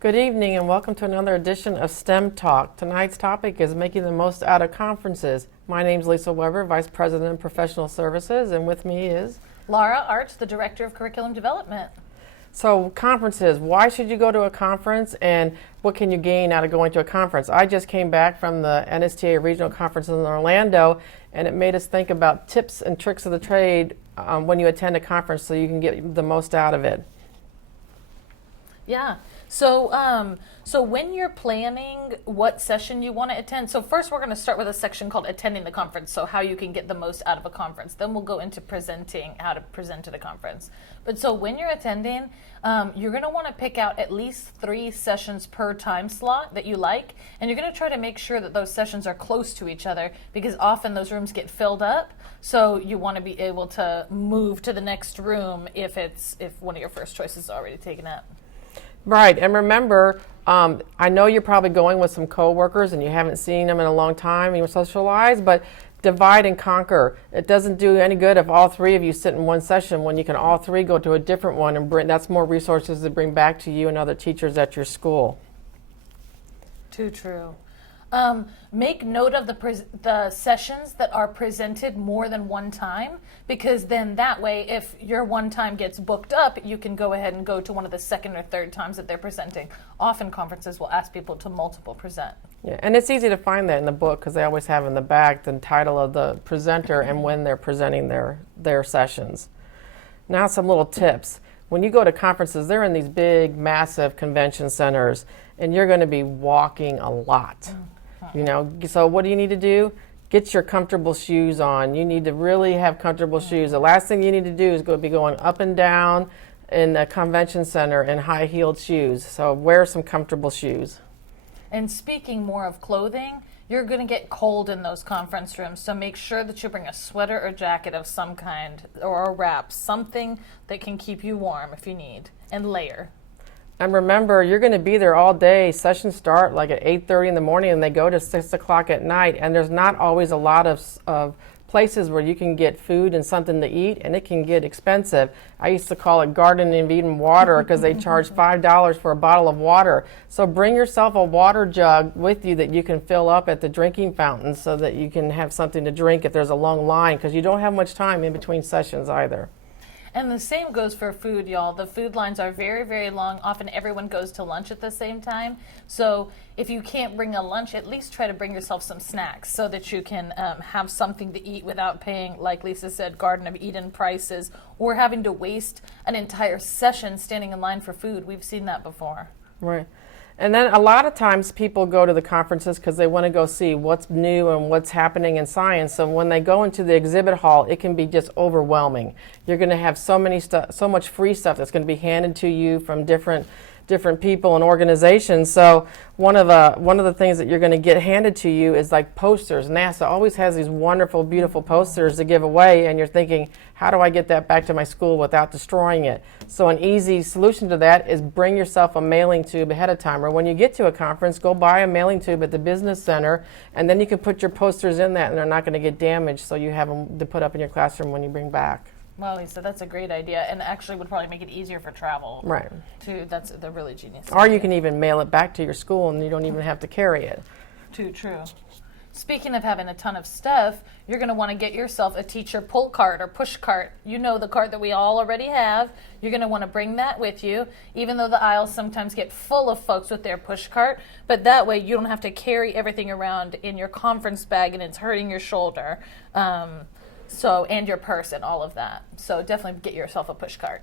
Good evening and welcome to another edition of STEMtalk. Tonight's topic is making the most out of conferences. My name is Lisa Weber, Vice President of Professional Services, and with me is Laura Arch, the Director of Curriculum Development. So conferences, why should you go to a conference and what can you gain out of going to a conference? I just came back from the NSTA Regional Conference in Orlando and it made us think about tips and tricks of the trade when you attend a conference so you can get the most out of it. Yeah. So when you're planning what session you want to attend, so first we're going to start with a section called attending the conference, so how you can get the most out of a conference. Then we'll go into presenting, how to present to the conference. But so when you're attending, you're going to want to pick out at least 3 sessions per time slot that you like, and you're going to try to make sure that those sessions are close to each other because often those rooms get filled up. So you want to be able to move to the next room if one of your first choices is already taken up. Right, and remember, I know you're probably going with some coworkers and you haven't seen them in a long time and you socialize, but divide and conquer. It doesn't do any good if all 3 of you sit in one session when you can all 3 go to a different one and that's more resources to bring back to you and other teachers at your school. Too true. Make note of the sessions that are presented more than one time, because then that way if your one time gets booked up, you can go ahead and go to one of the second or third times that they're presenting. Often conferences will ask people to multiple present. Yeah, and it's easy to find that in the book because they always have in the back the title of the presenter and when they're presenting their sessions. Now some little tips. When you go to conferences, they're in these big, massive convention centers, and you're going to be walking a lot. You know, so what do you need to do? Get your comfortable shoes on. You need to really have comfortable shoes. The last thing you need to do is be going up and down in the convention center in high-heeled shoes. So wear some comfortable shoes. And speaking more of clothing, you're going to get cold in those conference rooms, so make sure that you bring a sweater or jacket of some kind or a wrap, something that can keep you warm if you need, and layer. And remember, you're going to be there all day. Sessions start like at 8:30 in the morning and they go to 6 o'clock at night. And there's not always a lot of places where you can get food and something to eat, and it can get expensive. I used to call it Garden of Eden water because they charge $5 for a bottle of water. So bring yourself a water jug with you that you can fill up at the drinking fountain so that you can have something to drink if there's a long line, because you don't have much time in between sessions either. And the same goes for food, y'all. The food lines are very, very long. Often everyone goes to lunch at the same time. So if you can't bring a lunch, at least try to bring yourself some snacks so that you can have something to eat without paying, like Lisa said, Garden of Eden prices, or having to waste an entire session standing in line for food. We've seen that before. Right. And then a lot of times people go to the conferences because they want to go see what's new and what's happening in science. So when they go into the exhibit hall, it can be just overwhelming. You're going to have so much free stuff that's going to be handed to you from different people and organizations. So one of the things that you're going to get handed to you is like posters. NASA always has these wonderful, beautiful posters to give away, and you're thinking, how do I get that back to my school without destroying it? So an easy solution to that is bring yourself a mailing tube ahead of time, or when you get to a conference, go buy a mailing tube at the business center, and then you can put your posters in that and they're not going to get damaged, so you have them to put up in your classroom when you bring back. Well, Lisa, that's a great idea, and actually would probably make it easier for travel. Right. That's the really genius. Or you can even mail it back to your school and you don't even have to carry it. Too true. Speaking of having a ton of stuff, you're going to want to get yourself a teacher pull cart or push cart. You know, the cart that we all already have. You're going to want to bring that with you, even though the aisles sometimes get full of folks with their push cart. But that way you don't have to carry everything around in your conference bag and it's hurting your shoulder. And your purse and all of that. So definitely get yourself a push cart.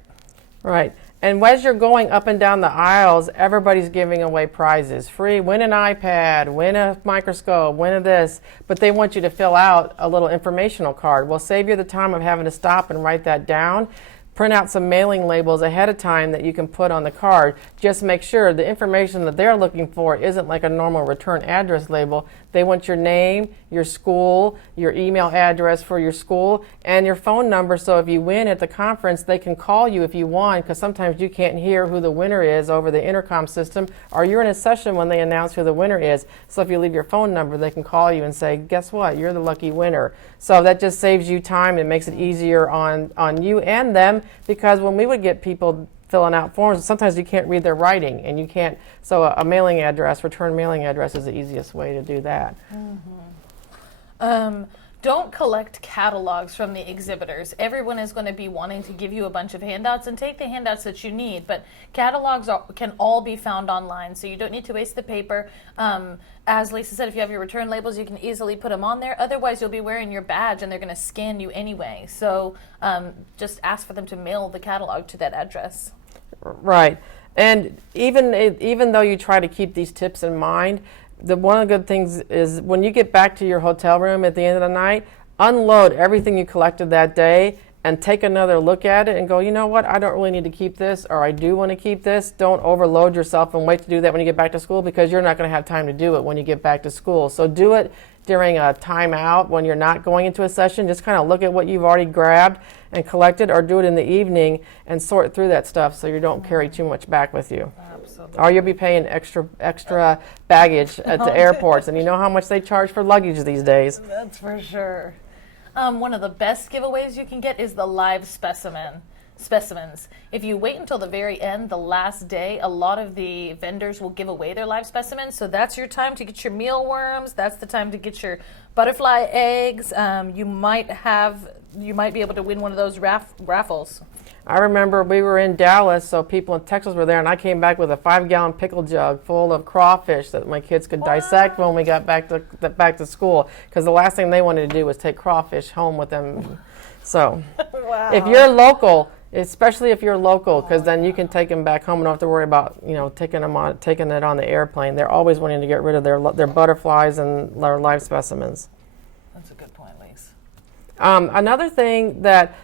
Right. And as you're going up and down the aisles, everybody's giving away prizes. Free, win an iPad, win a microscope, win a this. But they want you to fill out a little informational card. We'll save you the time of having to stop and write that down. Print out some mailing labels ahead of time that you can put on the card. Just make sure the information that they're looking for isn't like a normal return address label. They want your name, your school, your email address for your school, and your phone number, so if you win at the conference, they can call you if you won, because sometimes you can't hear who the winner is over the intercom system, or you're in a session when they announce who the winner is. So if you leave your phone number, they can call you and say, guess what, you're the lucky winner. So that just saves you time and makes it easier on you and them, because when we would get people filling out forms. Sometimes you can't read their writing, and you can't. So a mailing address, return mailing address, is the easiest way to do that. Don't collect catalogs from the exhibitors. Everyone is going to be wanting to give you a bunch of handouts, and take the handouts that you need, but catalogs can all be found online, so you don't need to waste the paper. As Lisa said, if you have your return labels, you can easily put them on there. Otherwise, you'll be wearing your badge, and they're going to scan you anyway. So just ask for them to mail the catalog to that address. Right. And even though you try to keep these tips in mind, one of the good things is when you get back to your hotel room at the end of the night, unload everything you collected that day and take another look at it and go, you know what, I don't really need to keep this, or I do want to keep this. Don't overload yourself and wait to do that when you get back to school, because you're not going to have time to do it when you get back to school. So do it during a timeout when you're not going into a session. Just kind of look at what you've already grabbed and collected, or do it in the evening and sort through that stuff so you don't carry too much back with you. Absolutely. Or you'll be paying extra baggage at the airports, and you know how much they charge for luggage these days. That's for sure. One of the best giveaways you can get is the live specimens. If you wait until the very end, the last day, a lot of the vendors will give away their live specimens. So that's your time to get your mealworms. That's the time to get your butterfly eggs. You might be able to win one of those raffles. I remember we were in Dallas, so people in Texas were there, and I came back with a 5-gallon pickle jug full of crawfish that my kids could dissect when we got back to school, because the last thing they wanted to do was take crawfish home with them. So Wow. if you're local, especially if you're local, because then you can take them back home and don't have to worry about taking it on the airplane. They're always wanting to get rid of their butterflies and their live specimens. That's a good point, Lise. Another thing that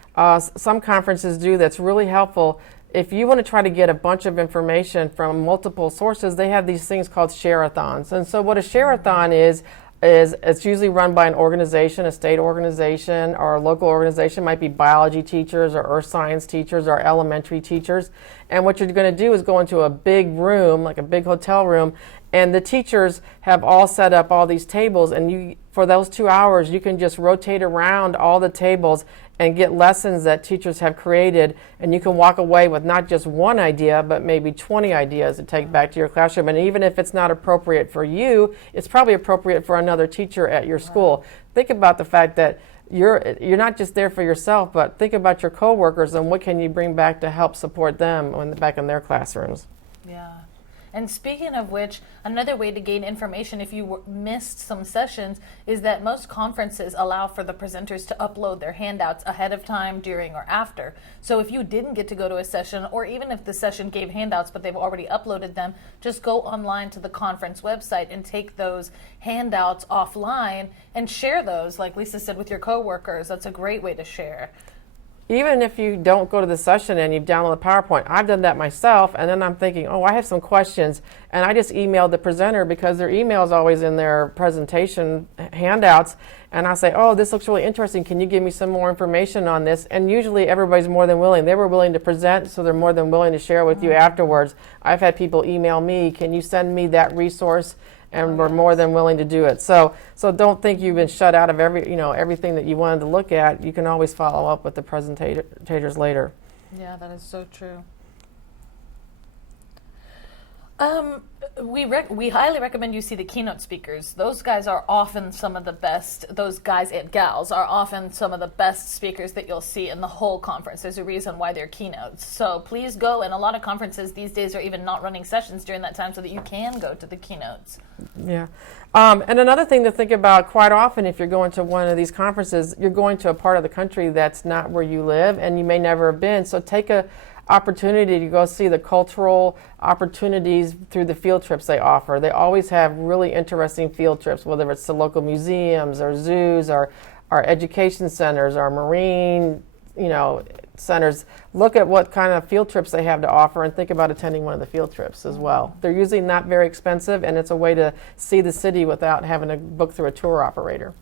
some conferences do that's really helpful, if you want to try to get a bunch of information from multiple sources, they have these things called share-a-thons. And so what a share-a-thon is it's usually run by an organization, a state organization, or a local organization. It might be biology teachers or earth science teachers or elementary teachers. And what you're going to do is go into a big room, like a big hotel room, and the teachers have all set up all these tables, and for those 2 hours, you can just rotate around all the tables and get lessons that teachers have created, and you can walk away with not just one idea, but maybe 20 ideas to take back to your classroom. And even if it's not appropriate for you, it's probably appropriate for another teacher at your school. Think about the fact that you're not just there for yourself, but think about your coworkers and what can you bring back to help support them back in their classrooms. Yeah. And speaking of which, another way to gain information if you missed some sessions is that most conferences allow for the presenters to upload their handouts ahead of time, during, or after. So if you didn't get to go to a session, or even if the session gave handouts but they've already uploaded them, just go online to the conference website and take those handouts offline and share those, like Lisa said, with your coworkers. That's a great way to share. Even if you don't go to the session and you've downloaded PowerPoint, I've done that myself, and then I'm thinking, oh, I have some questions, and I just emailed the presenter because their email is always in their presentation handouts, and I say, oh, this looks really interesting. Can you give me some more information on this? And usually everybody's more than willing. They were willing to present, so they're more than willing to share with you afterwards. I've had people email me, can you send me that resource? And we're more than willing to do it. So don't think you've been shut out of everything that you wanted to look at. You can always follow up with the presentators later. Yeah, that is so true. We highly recommend you see the keynote speakers. Those guys are often some of the best. Those guys and gals are often some of the best speakers that you'll see in the whole conference. There's a reason why they're keynotes. So please go. And a lot of conferences these days are even not running sessions during that time so that you can go to the keynotes. Yeah. And another thing to think about, quite often if you're going to one of these conferences, you're going to a part of the country that's not where you live and you may never have been. So take a opportunity to go see the cultural opportunities through the field trips they offer. They always have really interesting field trips, whether it's to local museums or zoos or education centers or marine, centers. Look at what kind of field trips they have to offer and think about attending one of the field trips as well. They're usually not very expensive, and it's a way to see the city without having to book through a tour operator.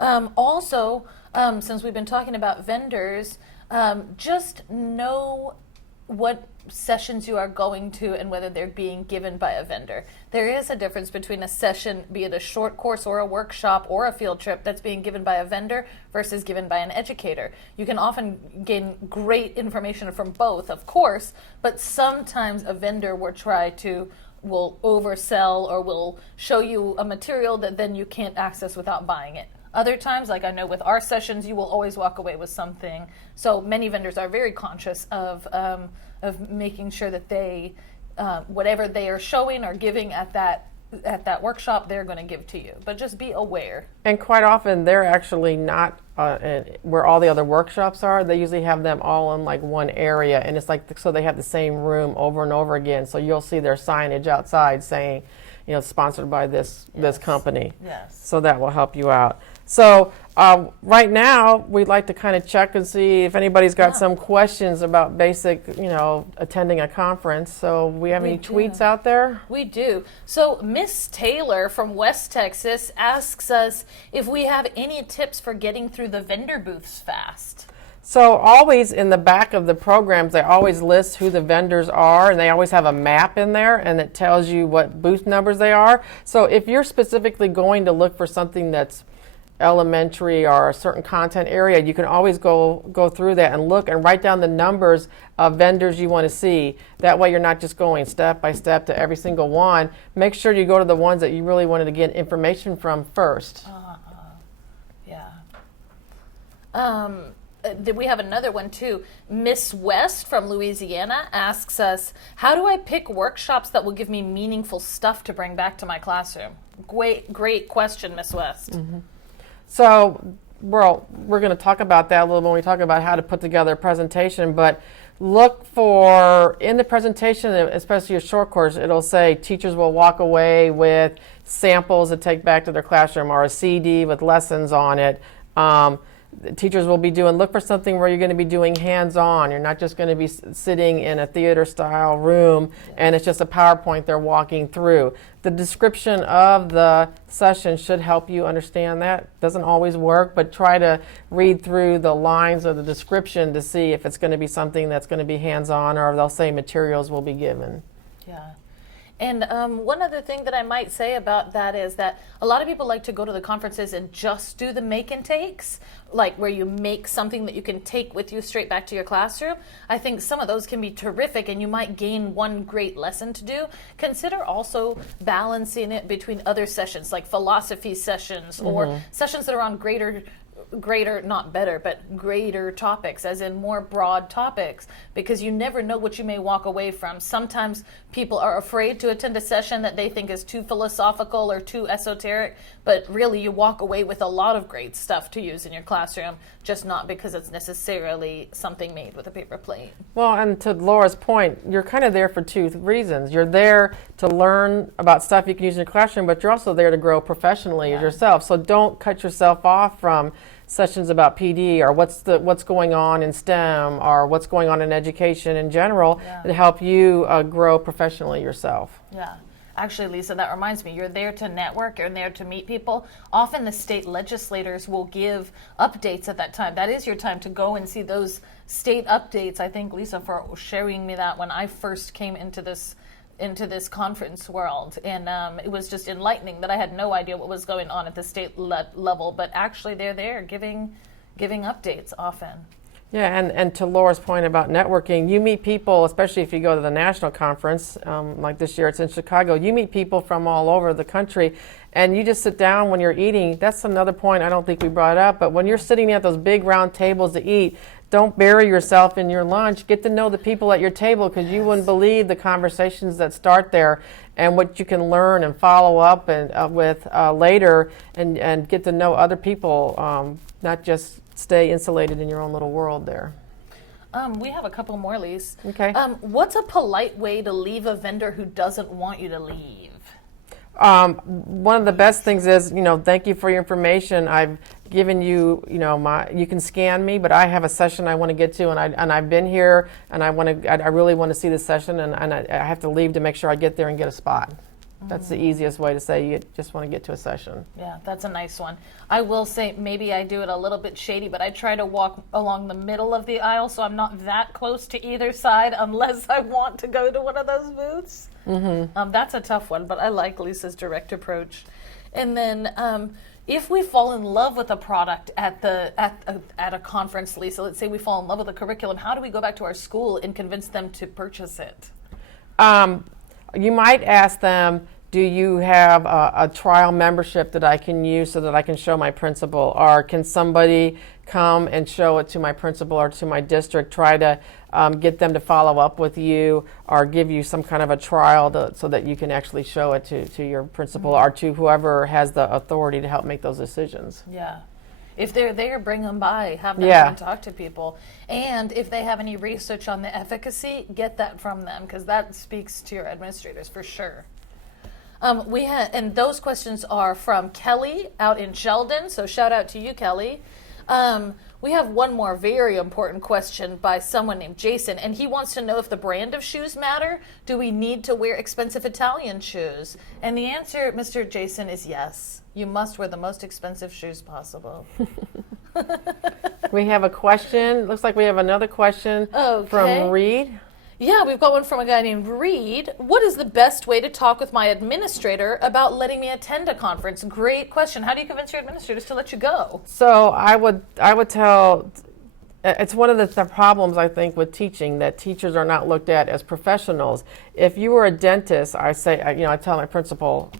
Also, since we've been talking about vendors, just know what sessions you are going to and whether they're being given by a vendor. There is a difference between a session, be it a short course or a workshop or a field trip, that's being given by a vendor versus given by an educator. You can often gain great information from both, of course, but sometimes a vendor will oversell or will show you a material that then you can't access without buying it. Other times, like I know with our sessions, you will always walk away with something. So many vendors are very conscious of making sure that they, whatever they are showing or giving at that workshop, they're going to give to you. But just be aware. And quite often, they're actually not where all the other workshops are. They usually have them all in like one area, and it's like so they have the same room over and over again. So you'll see their signage outside saying, sponsored by this company. Yes. So that will help you out. So right now, we'd like to kind of check and see if anybody's got some questions about basic, attending a conference. So we have any tweets out there? We do. So Miss Taylor from West Texas asks us if we have any tips for getting through the vendor booths fast. So always in the back of the programs, they always list who the vendors are, and they always have a map in there, and it tells you what booth numbers they are. So if you're specifically going to look for something that's elementary or a certain content area, you can always go through that and look and write down the numbers of vendors you want to see. That way you're not just going step by step to every single one. Make sure you go to the ones that you really wanted to get information from first. We have another one too. Miss West from Louisiana asks us, how do I pick workshops that will give me meaningful stuff to bring back to my classroom? Great question, Miss West. Mm-hmm. So, we're going to talk about that a little when we talk about how to put together a presentation, but look for, in the presentation, especially your short course, it'll say teachers will walk away with samples to take back to their classroom or a CD with lessons on it. Teachers will be look for something where you're going to be doing hands-on. You're not just going to be sitting in a theater-style room and it's just a PowerPoint they're walking through. The description of the session should help you understand that. Doesn't always work, but try to read through the lines of the description to see if it's going to be something that's going to be hands-on, or they'll say materials will be given. Yeah. And one other thing that I might say about that is that a lot of people like to go to the conferences and just do the make and takes, like where you make something that you can take with you straight back to your classroom. I think some of those can be terrific and you might gain one great lesson to do. Consider also balancing it between other sessions, like philosophy sessions or sessions that are on greater, not better, but greater topics, as in more broad topics, because you never know what you may walk away from. Sometimes people are afraid to attend a session that they think is too philosophical or too esoteric, but really you walk away with a lot of great stuff to use in your classroom, just not because it's necessarily something made with a paper plate. Well, and to Laura's point, you're kind of there for two reasons. You're there to learn about stuff you can use in your classroom, but you're also there to grow professionally yourself. So don't cut yourself off from sessions about PD or what's going on in STEM or what's going on in education in general to help you grow professionally yourself. Yeah. Actually, Lisa, that reminds me, you're there to network, you're there to meet people. Often the state legislators will give updates at that time. That is your time to go and see those state updates. I thank Lisa for sharing me that when I first came into this conference world, and it was just enlightening that I had no idea what was going on at the state level, but actually they're there giving updates often. Yeah, and to Laura's point about networking, you meet people, especially if you go to the national conference, like this year it's in Chicago, you meet people from all over the country, and you just sit down when you're eating. That's another point I don't think we brought up, but when you're sitting at those big round tables to eat, don't bury yourself in your lunch. Get to know the people at your table, because you wouldn't believe the conversations that start there and what you can learn and follow up with later and get to know other people, not just stay insulated in your own little world there. We have a couple more, Lise. Okay. What's a polite way to leave a vendor who doesn't want you to leave? One of the best things is, thank you for your information. I've given you, you can scan me, but I have a session I want to get to, and I've been here, and I really want to see this session, and I have to leave to make sure I get there and get a spot. That's the easiest way to say you just want to get to a session. Yeah, that's a nice one. I will say maybe I do it a little bit shady, but I try to walk along the middle of the aisle so I'm not that close to either side unless I want to go to one of those booths. That's a tough one, but I like Lisa's direct approach. And then if we fall in love with a product at a conference, Lisa, let's say we fall in love with a curriculum, how do we go back to our school and convince them to purchase it? You might ask them, do you have a trial membership that I can use so that I can show my principal? Or can somebody come and show it to my principal or to my district, try to get them to follow up with you or give you some kind of a trial so that you can actually show it to your principal or to whoever has the authority to help make those decisions. Yeah. If they're there, bring them by, have them come and talk to people. And if they have any research on the efficacy, get that from them, because that speaks to your administrators for sure. And those questions are from Kelly out in Sheldon, so shout out to you, Kelly. We have one more very important question by someone named Jason, and he wants to know if the brand of shoes matter. Do we need to wear expensive Italian shoes? And the answer, Mr. Jason, is yes. You must wear the most expensive shoes possible. We have a question. Looks like we have another question from Reed. Yeah, we've got one from a guy named Reed. What is the best way to talk with my administrator about letting me attend a conference? Great question. How do you convince your administrators to let you go? So I would tell, it's one of the problems I think with teaching, that teachers are not looked at as professionals. If you were a dentist, I tell my principal,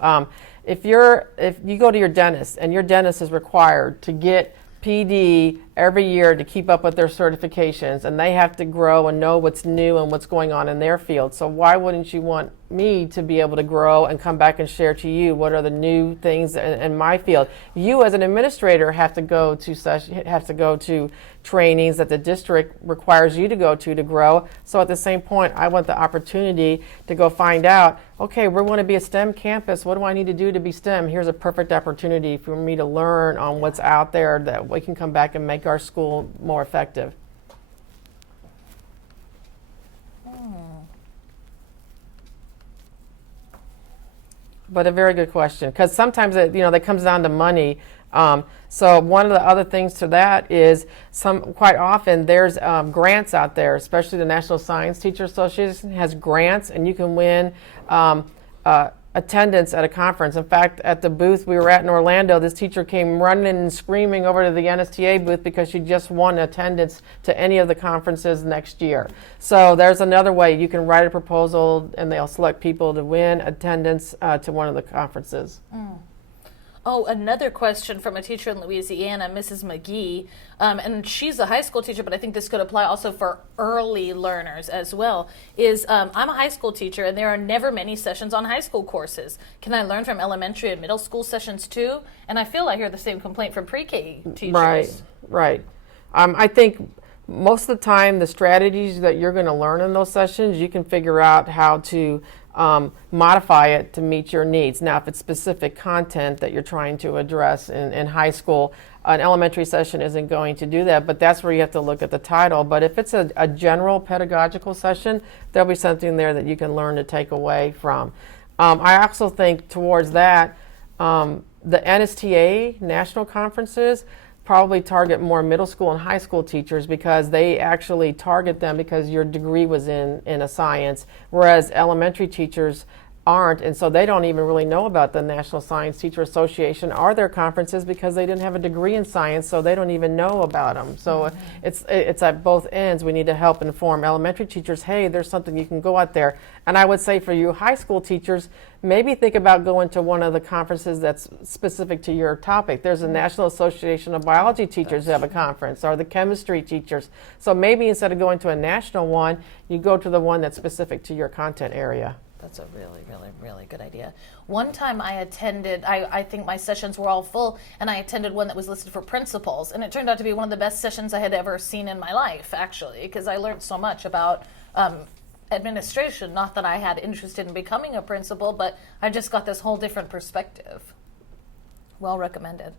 if you go to your dentist and your dentist is required to get PD every year to keep up with their certifications, and they have to grow and know what's new and what's going on in their field. So why wouldn't you want me to be able to grow and come back and share to you what are the new things in my field? You as an administrator have to go to trainings that the district requires you to go to grow. So at the same point, I want the opportunity to go find out, okay, we want to be a STEM campus. What do I need to do to be STEM? Here's a perfect opportunity for me to learn on what's out there that we can come back and make our school more effective. But a very good question, because sometimes that comes down to money. So one of the other things to that is quite often there's grants out there, especially the National Science Teacher Association has grants, and you can win attendance at a conference. In fact, at the booth we were at in Orlando, this teacher came running and screaming over to the NSTA booth because she just won attendance to any of the conferences next year. So there's another way. You can write a proposal and they'll select people to win attendance to one of the conferences. Oh, another question from a teacher in Louisiana, Mrs. McGee, and she's a high school teacher, but I think this could apply also for early learners as well, is I'm a high school teacher, and there are never many sessions on high school courses. Can I learn from elementary and middle school sessions too? And I feel I hear the same complaint from pre-K teachers. Right. I think most of the time the strategies that you're going to learn in those sessions, you can figure out how to modify it to meet your needs. Now, if it's specific content that you're trying to address in high school, an elementary session isn't going to do that, but that's where you have to look at the title. But if it's a general pedagogical session, there'll be something there that you can learn to take away from. I also think towards that, the NSTA national conferences probably target more middle school and high school teachers because they actually target them because your degree was in a science, whereas elementary teachers aren't, and so they don't even really know about the National Science Teacher Association or their conferences because they didn't have a degree in science, so they don't even know about them. So it's at both ends. We need to help inform elementary teachers, hey, there's something you can go out there. And I would say for you high school teachers, maybe think about going to one of the conferences that's specific to your topic. There's a National Association of Biology Teachers that have a conference, or the chemistry teachers. So maybe instead of going to a national one, you go to the one that's specific to your content area. That's a really, really, really good idea. One time I attended, I think my sessions were all full, and I attended one that was listed for principals, and it turned out to be one of the best sessions I had ever seen in my life, actually, because I learned so much about administration. Not that I had interest in becoming a principal, but I just got this whole different perspective. Well recommended.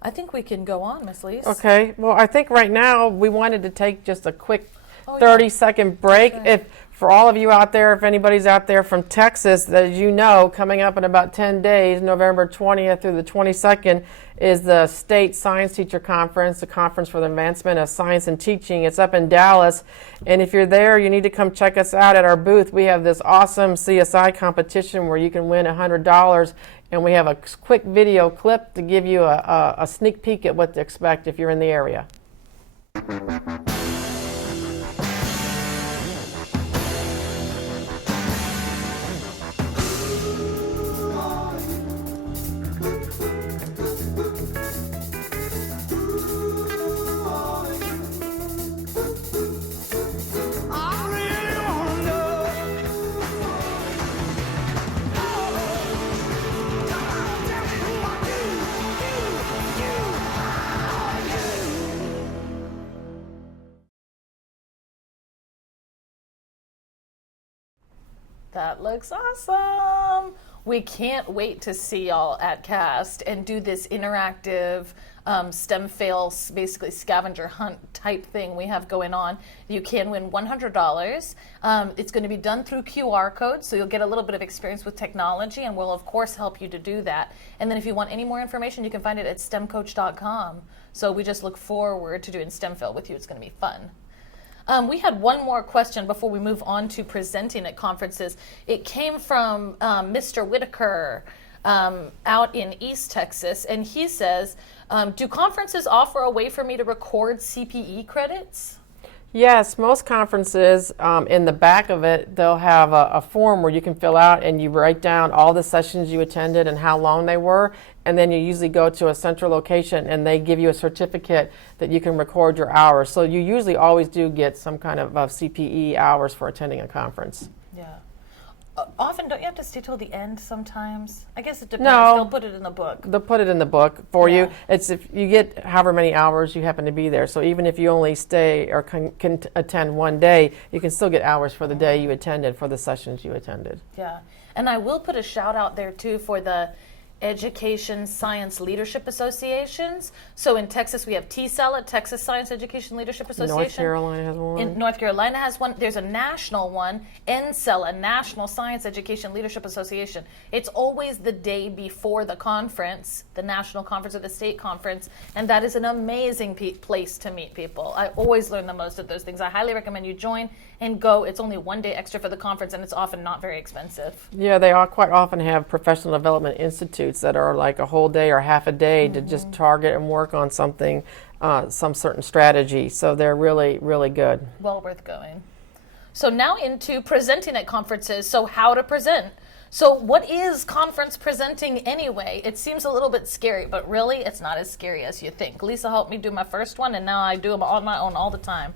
I think we can go on, Miss Lise. Okay. Well, I think right now we wanted to take just a quick Oh, yeah. 30-second break. That's right. If for all of you out there, if anybody's out there from Texas, that you know, coming up in about 10 days, November 20th through the 22nd, is the State Science Teacher Conference, the Conference for the Advancement of Science and Teaching. It's up in Dallas. And if you're there, you need to come check us out at our booth. We have this awesome CSI competition where you can win $100. And we have a quick video clip to give you a sneak peek at what to expect if you're in the area. That looks awesome. We can't wait to see y'all at CAST and do this interactive STEM fail, basically scavenger hunt type thing we have going on. You can win $100. It's going to be done through QR codes, so you'll get a little bit of experience with technology, and we'll of course help you to do that. And then if you want any more information, you can find it at stemcoach.com. So we just look forward to doing STEM fail with you. It's going to be fun. We had one more question before we move on to presenting at conferences. It came from Mr. Whitaker out in East Texas, and he says, do conferences offer a way for me to record CPE credits? Yes, most conferences, in the back of it, they'll have a form where you can fill out and you write down all the sessions you attended and how long they were, and then you usually go to a central location and they give you a certificate that you can record your hours. So you usually always do get some kind of CPE hours for attending a conference. Yeah. Often, don't you have to stay till the end sometimes? I guess it depends. No. They'll put it in the book. They'll put it in the book for Yeah. you. It's if you get however many hours you happen to be there. So even if you only stay or can attend one day, you can still get hours for the day you attended, for the sessions you attended. Yeah. And I will put a shout out there too for the Education Science Leadership Associations. So in Texas, we have TSELA, Texas Science Education Leadership Association. North Carolina has one. In North Carolina has one. There's a national one, NSELA, National Science Education Leadership Association. It's always the day before the conference, the national conference or the state conference, and that is an amazing place to meet people. I always learn the most at those things. I highly recommend you join and go. It's only one day extra for the conference, and it's often not very expensive. Yeah, they all quite often have professional development institutes that are like a whole day or half a day to just target and work on something, some certain strategy. So they're really, really good. Well worth going. So now into presenting at conferences. So how to present. So what is conference presenting anyway? It seems a little bit scary, but really it's not as scary as you think. Lisa helped me do my first one, and now I do them on my own all the time,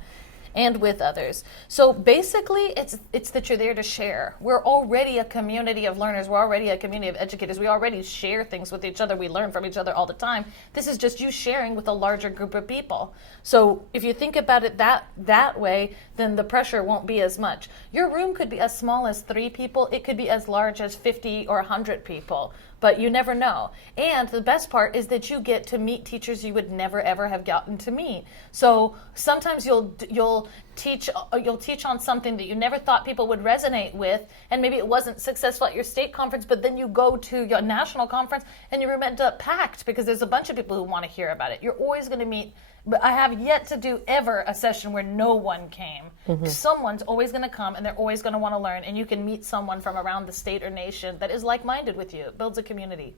and with others. So basically, it's that you're there to share. We're already a community of learners. We're already a community of educators. We already share things with each other. We learn from each other all the time. This is just you sharing with a larger group of people. So if you think about it that way, then the pressure won't be as much. Your room could be as small as 3 people. It could be as large as 50 or 100 people. But you never know. And the best part is that you get to meet teachers you would never ever have gotten to meet. So sometimes you'll teach on something that you never thought people would resonate with, and maybe it wasn't successful at your state conference, but then you go to your national conference and you end up packed because there's a bunch of people who want to hear about it. You're always going to meet. But I have yet to do ever a session where no one came. Someone's always going to come, and they're always going to want to learn, and you can meet someone from around the state or nation that is like-minded with you. It builds a community.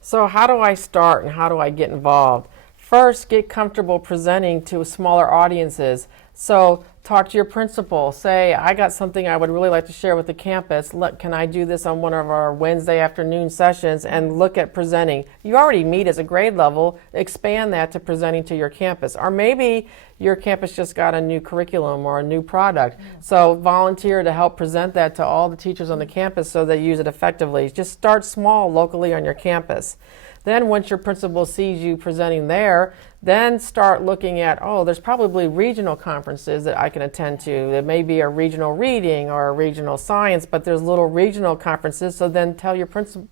So how do I start and how do I get involved? First, get comfortable presenting to smaller audiences. So talk to your principal. Say, I got something I would really like to share with the campus. Can I do this on one of our Wednesday afternoon sessions, and look at presenting? You already meet as a grade level. Expand that to presenting to your campus. Or maybe your campus just got a new curriculum or a new product. So volunteer to help present that to all the teachers on the campus so they use it effectively. Just start small locally on your campus. Then once your principal sees you presenting there, then start looking at, there's probably regional conferences that I can attend to. There may be a regional reading or a regional science, but there's little regional conferences. So then tell your principal,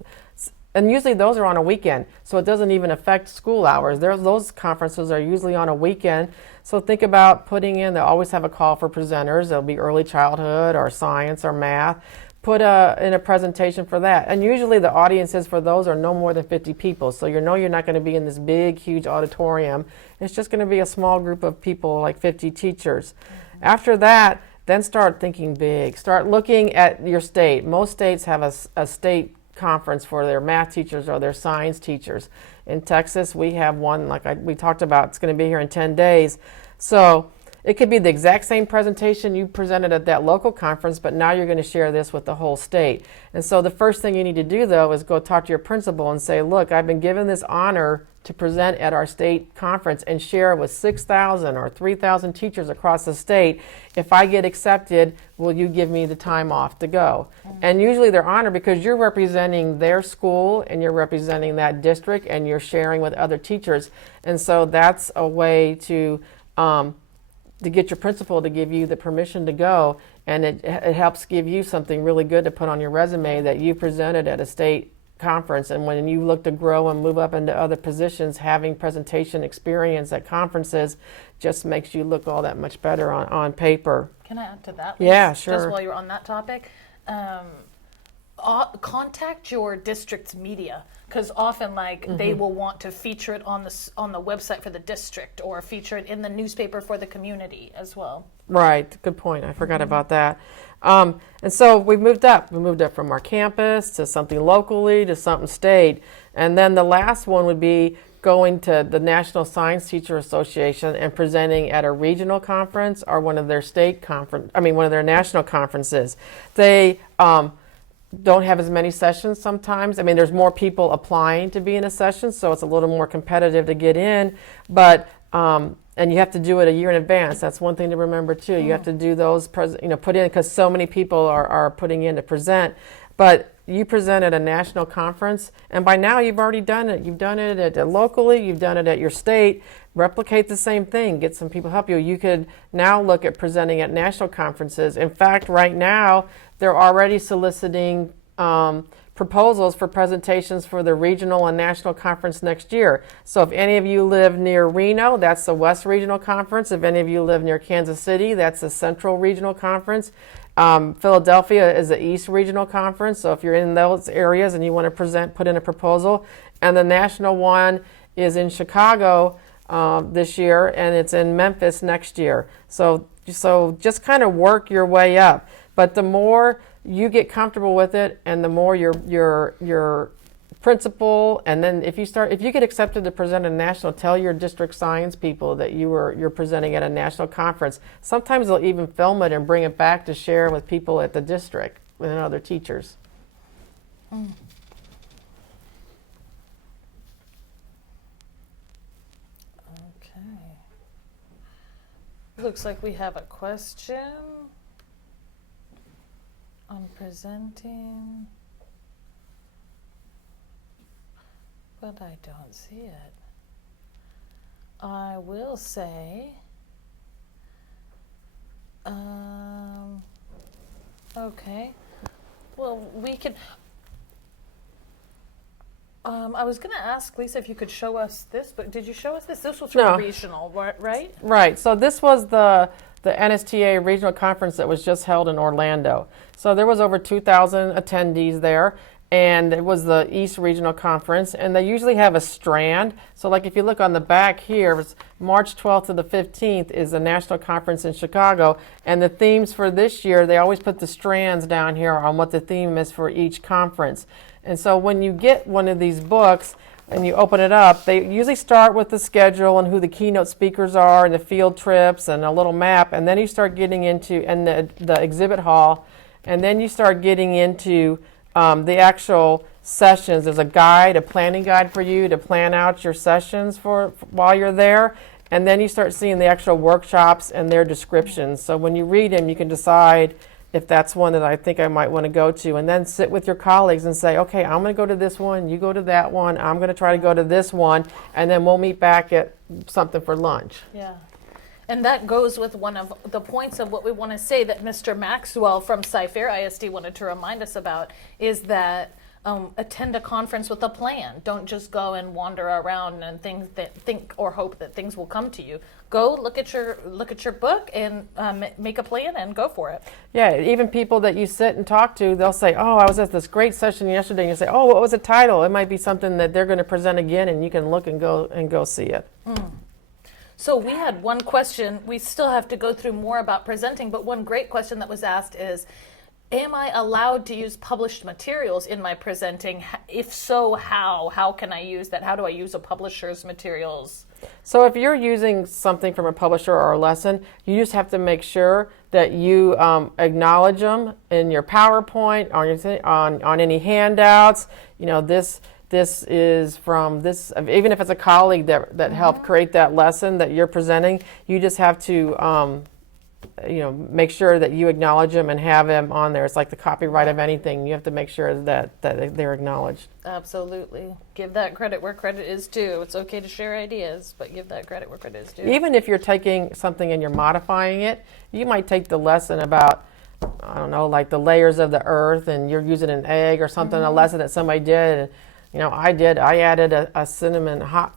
and usually those are on a weekend, so it doesn't even affect school hours. Those conferences are usually on a weekend. So think about putting in, they always have a call for presenters. There'll be early childhood or science or math. Put in a presentation for that. And usually the audiences for those are no more than 50 people. So you're not going to be in this big, huge auditorium. It's just going to be a small group of people, like 50 teachers. After that, then start thinking big. Start looking at your state. Most states have a state conference for their math teachers or their science teachers. In Texas, we have one, like we talked about, it's going to be here in 10 days. So it could be the exact same presentation you presented at that local conference, but now you're going to share this with the whole state. And so the first thing you need to do, though, is go talk to your principal and say, look, I've been given this honor to present at our state conference and share with 6,000 or 3,000 teachers across the state. If I get accepted, will you give me the time off to go? And usually they're honored because you're representing their school and you're representing that district and you're sharing with other teachers. And so that's a way to get your principal to give you the permission to go, and it helps give you something really good to put on your resume that you presented at a state conference. And when you look to grow and move up into other positions, having presentation experience at conferences just makes you look all that much better on paper. Can I add to that? Yeah, sure. Just while you're on that topic, contact your district's media, because often they will want to feature it on the website for the district or feature it in the newspaper for the community as well. Right, good point. I forgot about that. And so we moved up. We moved up from our campus to something locally to something state. And then the last one would be going to the National Science Teacher Association and presenting at a regional conference or one of their one of their national conferences. They don't have as many sessions sometimes. I mean, there's more people applying to be in a session, so it's a little more competitive to get in. But and you have to do it a year in advance. That's one thing to remember too. You have to do those, put in, because so many people are putting in to present. But you present at a national conference, and by now you've already done it. You've done it at locally, you've done it at your state. Replicate the same thing. Get some people to help you. You could now look at presenting at national conferences. In fact, right now, they're already soliciting proposals for presentations for the regional and national conference next year. So if any of you live near Reno, that's the West Regional Conference. If any of you live near Kansas City, that's the Central Regional Conference. Philadelphia is the East Regional Conference. So if you're in those areas and you want to put in a proposal. And the national one is in Chicago this year, and it's in Memphis next year. So just kind of work your way up. But the more you get comfortable with it, and the more your principal, and then if you get accepted to present at a national, tell your district science people that you're presenting at a national conference. Sometimes they'll even film it and bring it back to share with people at the district and other teachers. Looks like we have a question on presenting, but I don't see it. I will say, okay, well, we can, I was going to ask Lisa if you could show us this, but did you show us this? This was from regional, right? Right. So this was the NSTA regional conference that was just held in Orlando. So there was over 2,000 attendees there, and it was the East Regional Conference, and they usually have a strand. So like if you look on the back here, it's March 12th to the 15th is the national conference in Chicago, and the themes for this year, they always put the strands down here on what the theme is for each conference. And so when you get one of these books and you open it up, they usually start with the schedule and who the keynote speakers are and the field trips and a little map, and then you start getting into and the exhibit hall, and then you start getting into the actual sessions. There's a guide, a planning guide for you to plan out your sessions for while you're there, and then you start seeing the actual workshops and their descriptions. So when you read them, you can decide if that's one that I think I might want to go to, and then sit with your colleagues and say, okay, I'm going to go to this one, you go to that one, I'm going to try to go to this one, and then we'll meet back at something for lunch. Yeah. And that goes with one of the points of what we want to say that Mr. Maxwell from Cy-Fair ISD wanted to remind us about, is that attend a conference with a plan. Don't just go and wander around and think or hope that things will come to you. Go look at your book and make a plan and go for it. Yeah, even people that you sit and talk to, they'll say, "Oh, I was at this great session yesterday," and you say, "Oh, what was the title?" It might be something that they're going to present again, and you can look and go see it. So we had one question. We still have to go through more about presenting, but one great question that was asked is, am I allowed to use published materials in my presenting? If so, how? How can I use that? How do I use a publisher's materials? So if you're using something from a publisher or a lesson, you just have to make sure that you acknowledge them in your PowerPoint, on any handouts. You know, this is from this, even if it's a colleague that helped create that lesson that you're presenting, you just have to make sure that you acknowledge them and have them on there. It's like the copyright of anything. You have to make sure that they're acknowledged. Absolutely. Give that credit where credit is due. It's okay to share ideas, but give that credit where credit is due. Even if you're taking something and you're modifying it, you might take the lesson about, I don't know, like the layers of the earth, and you're using an egg or something, a lesson that somebody did. And, I added a cinnamon a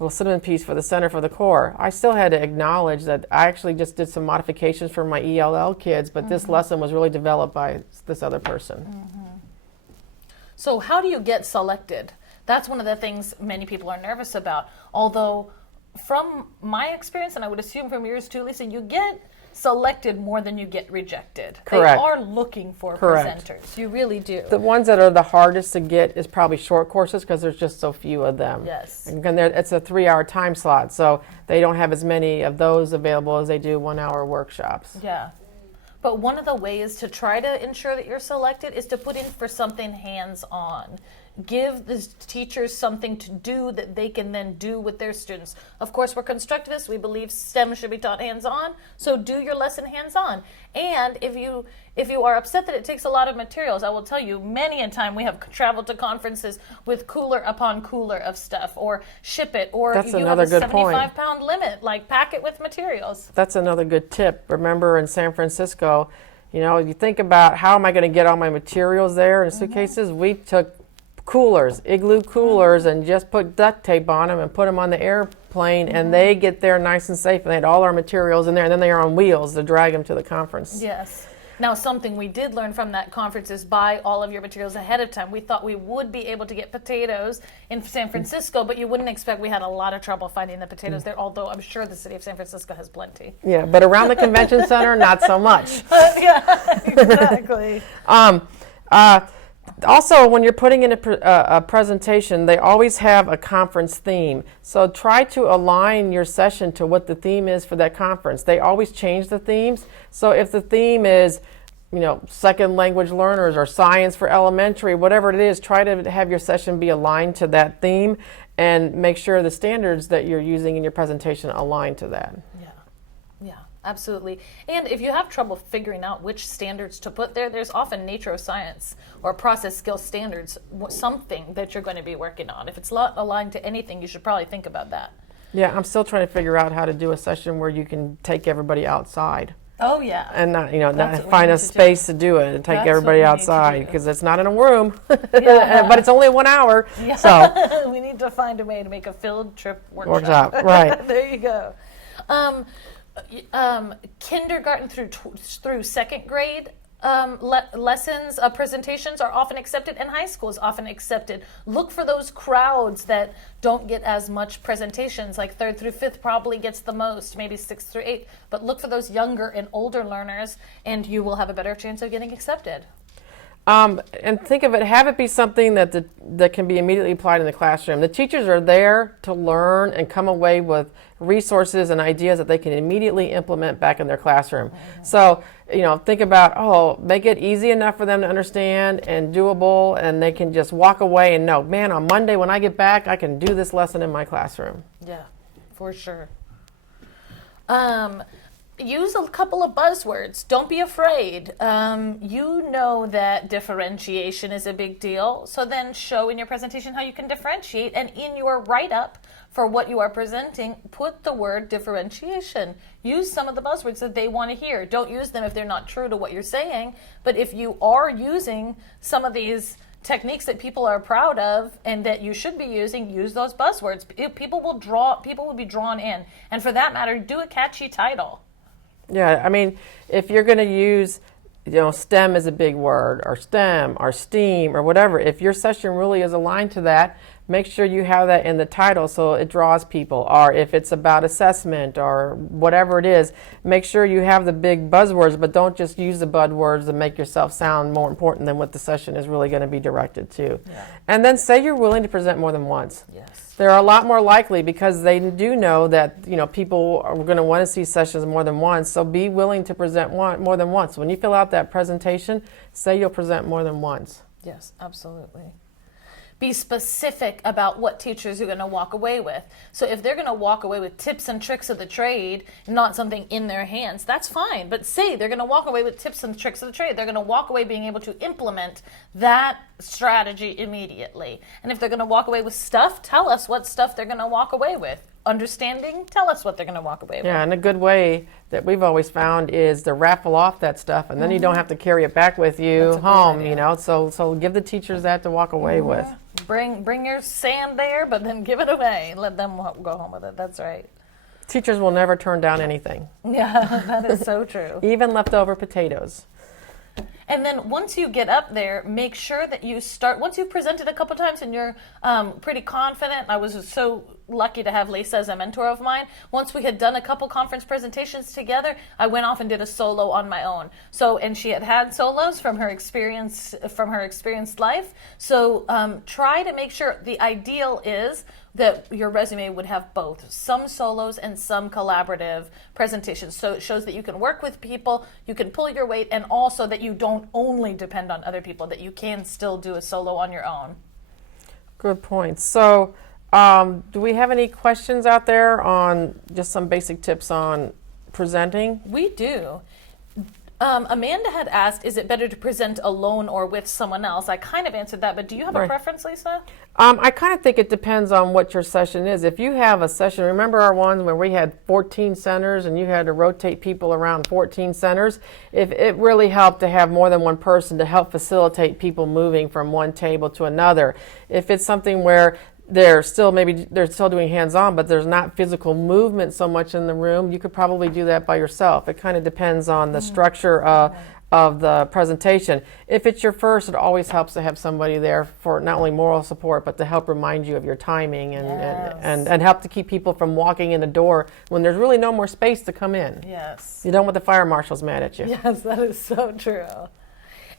little cinnamon piece for the center for the core. I still had to acknowledge that I actually just did some modifications for my ELL kids, but this lesson was really developed by this other person. So how do you get selected? That's one of the things many people are nervous about. Although from my experience, and I would assume from yours too, Lisa, you get selected more than you get rejected. Correct. They are looking for Correct. presenters. You really do. The ones that are the hardest to get is probably short courses because there's just so few of them. Yes. And it's a 3-hour time slot, so they don't have as many of those available as they do 1-hour workshops. Yeah. But one of the ways to try to ensure that you're selected is to put in for something hands-on. Give the teachers something to do that they can then do with their students. Of course, we're constructivists. We believe STEM should be taught hands-on, so do your lesson hands-on. And if you are upset that it takes a lot of materials, I will tell you, many a time we have traveled to conferences with cooler upon cooler of stuff, or ship it, or That's you another have a good point. 75-pound limit, like pack it with materials. That's another good tip. Remember in San Francisco, you think about how am I going to get all my materials there in suitcases? We took coolers, igloo coolers, and just put duct tape on them and put them on the airplane, and they get there nice and safe, and they had all our materials in there, and then they are on wheels to drag them to the conference. Yes. Now, something we did learn from that conference is buy all of your materials ahead of time. We thought we would be able to get potatoes in San Francisco, but you wouldn't expect we had a lot of trouble finding the potatoes there, although I'm sure the city of San Francisco has plenty. Yeah, but around the convention center, not so much. Yeah, exactly. Also, when you're putting in a presentation, they always have a conference theme. So try to align your session to what the theme is for that conference. They always change the themes. So if the theme is, second language learners or science for elementary, whatever it is, try to have your session be aligned to that theme and make sure the standards that you're using in your presentation align to that. Yeah, absolutely. And if you have trouble figuring out which standards to put there, there's often nature of science or process skill standards, something that you're going to be working on. If it's not aligned to anything, you should probably think about that. Yeah, I'm still trying to figure out how to do a session where you can take everybody outside. Oh, yeah. And not, That's not what we find need a to do. space to do it and take That's everybody what we need to outside do. because it's not in a room, Yeah. but it's only 1 hour. Yeah. So we need to find a way to make a field trip workshop. Right. There you go. Kindergarten through second grade lessons, presentations are often accepted, and high school is often accepted. Look for those crowds that don't get as much presentations, like 3rd through 5th probably gets the most, maybe 6th through 8th, but look for those younger and older learners, and you will have a better chance of getting accepted. And think of it, have it be something that can be immediately applied in the classroom. The teachers are there to learn and come away with resources and ideas that they can immediately implement back in their classroom. So, think about, make it easy enough for them to understand and doable, and they can just walk away and know, man, on Monday when I get back, I can do this lesson in my classroom. Yeah, for sure. use a couple of buzzwords. Don't be afraid. You know that differentiation is a big deal. So then show in your presentation how you can differentiate. And in your write-up for what you are presenting, put the word differentiation. Use some of the buzzwords that they want to hear. Don't use them if they're not true to what you're saying. But if you are using some of these techniques that people are proud of and that you should be using, use those buzzwords. People will be drawn in. And for that matter, do a catchy title. Yeah, I mean, if you're going to use, STEM is a big word, or STEM, or STEAM, or whatever, if your session really is aligned to that, make sure you have that in the title so it draws people. Or if it's about assessment or whatever it is, make sure you have the big buzzwords, but don't just use the buzzwords to make yourself sound more important than what the session is really going to be directed to. Yeah. And then say you're willing to present more than once. Yes. They're a lot more likely because they do know that people are going to want to see sessions more than once. So be willing to present more than once. When you fill out that presentation, say you'll present more than once. Yes, absolutely. Be specific about what teachers are going to walk away with. So if they're going to walk away with tips and tricks of the trade, not something in their hands, that's fine. But say they're going to walk away with tips and tricks of the trade. They're going to walk away being able to implement that strategy immediately. And if they're going to walk away with stuff, tell us what stuff they're going to walk away with. Understanding, tell us what they're going to walk away with. Yeah, and a good way that we've always found is to raffle off that stuff, and then you don't have to carry it back with you home, So give the teachers that to walk away with. Bring your sand there, but then give it away. Let them go home with it. That's right. Teachers will never turn down anything. Yeah, that is so true. Even leftover potatoes. And then once you get up there, make sure that you start, once you've presented a couple times and you're pretty confident. I was so lucky to have Lisa as a mentor of mine. Once we had done a couple conference presentations together, I went off and did a solo on my own. And she had solos from her experienced life. So try to make sure, the ideal is that your resume would have both, some solos and some collaborative presentations. So it shows that you can work with people, you can pull your weight, and also that you don't only depend on other people, that you can still do a solo on your own. Good point. So do we have any questions out there on just some basic tips on presenting? We do. Amanda had asked, is it better to present alone or with someone else? I kind of answered that, but do you have a preference, Lisa? I kind of think it depends on what your session is. If you have a session, remember our ones where we had 14 centers and you had to rotate people around 14 centers? If it really helped to have more than one person to help facilitate people moving from one table to another. If it's something where they're still doing hands-on, but there's not physical movement so much in the room, you could probably do that by yourself. It kind of depends on the structure of the presentation. If it's your first, it always helps to have somebody there for not only moral support, but to help remind you of your timing and help to keep people from walking in the door when there's really no more space to come in. Yes. You don't want the fire marshals mad at you. Yes, that is so true.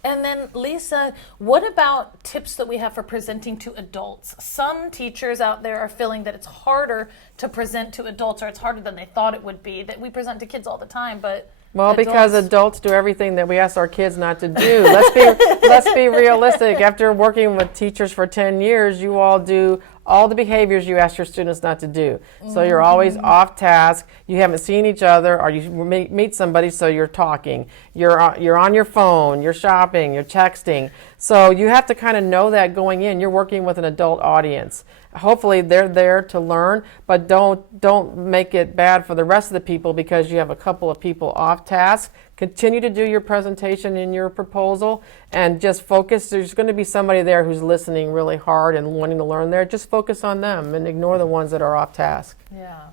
And then, Lisa, what about tips that we have for presenting to adults? Some teachers out there are feeling that it's harder to present to adults, or it's harder than they thought it would be, that we present to kids all the time, but because adults do everything that we ask our kids not to do. Let's be realistic. After working with teachers for 10 years, you all do all the behaviors you ask your students not to do. So you're always off task. You haven't seen each other, or you meet somebody, so you're talking. You're on your phone. You're shopping. You're texting. So you have to kind of know that going in. You're working with an adult audience. Hopefully they're there to learn, but don't make it bad for the rest of the people because you have a couple of people off task. Continue to do your presentation and your proposal and just focus. There's going to be somebody there who's listening really hard and wanting to learn there. Just focus on them and ignore the ones that are off task. Yeah.